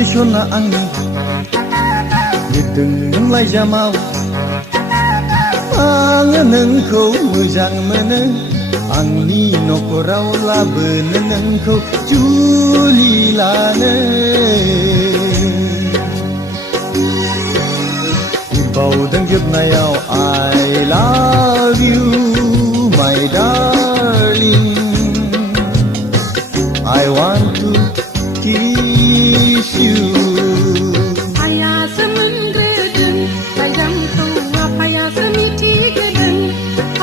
लिसना आंनि लिरदों नों लाइजामाव आङो नोंखौ मोजां मोनो आंनि नखराव लाबोनो नोंखौ जुलि लानो बावदों जोबनायाव I love you my darling I want to kiss you Paya semengredeng laijamखौ आफाया मिथिगोदों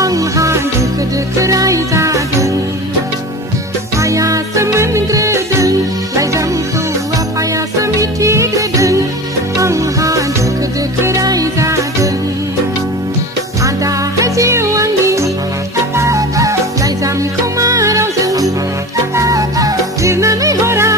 आंहा दोखो-दोखो रायजादों Paya semengredeng laijamखौ आफाया मिथिगोदों आंहा दोखो-दोखो रायजादों आदा जिउ आंनि लाइजामखौ मा रावजों लिरनानै हरा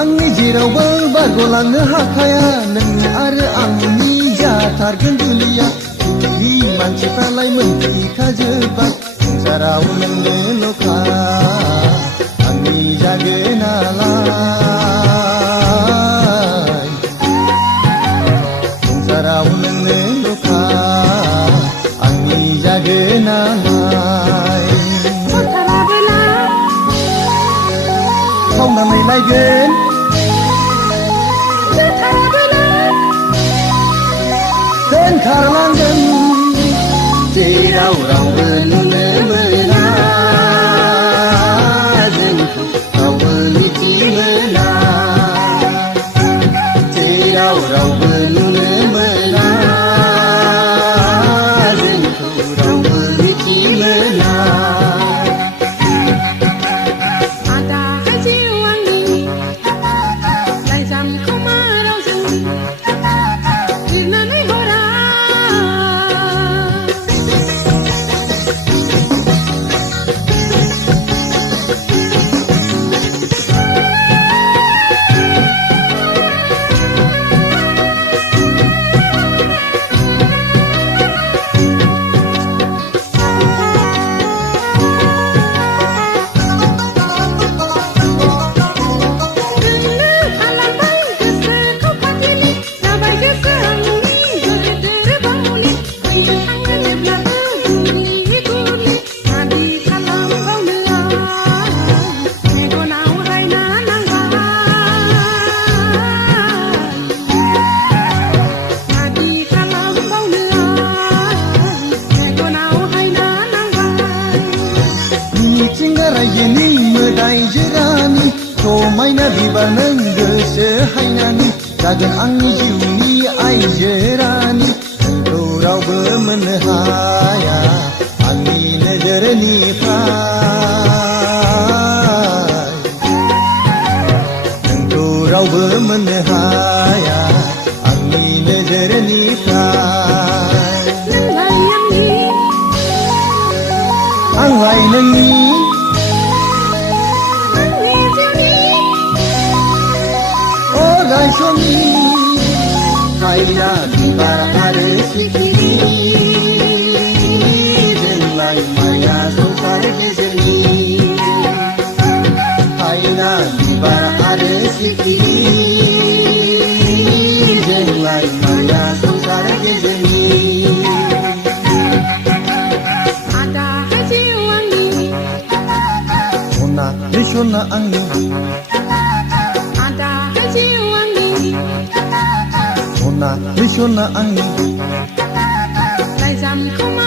आंनि जेरावबो बारग'लांनो हाखाया नों आरो आंनि जाथारगोन जुलिया जुलि मानसिफ्रालाय मोनथिखाजोब्बाय संसाराव नोंनोल'खा आंनि जागोन नालाय संसाराव नोंनोल'खा आंनि जागोन नालाय खावनानै लायगोन दोनखारलांगोन जेराव रावबो नुनो मोना जोंखौ रावबो मिथि मोना जेराव रावबो नुनो मोना जोंखौ रावबो मिथि मोना रायजोनि मोदाय जोरानि समायना बिबार नों गोसो हायनानि जागोन आंनि जिउनि आइजो रानि नोंखौ रावबो मोननो हाया आंनि नोजोरनिफ्राय नोंखौ रावबो मोननो हाया आंनि नोजोरनिफ्राय आंलाय नोंनि समनि खायला बिबार आरो सिखिरि जोंलाय माया संसार गेजेरनि खायला बिबार आरो सिखिरि जोंलाय माया संसार गेजेरनि आदा जिउ आंनि अना लिसना आंनि Ona लिसना आंनि लाइजामखौ मा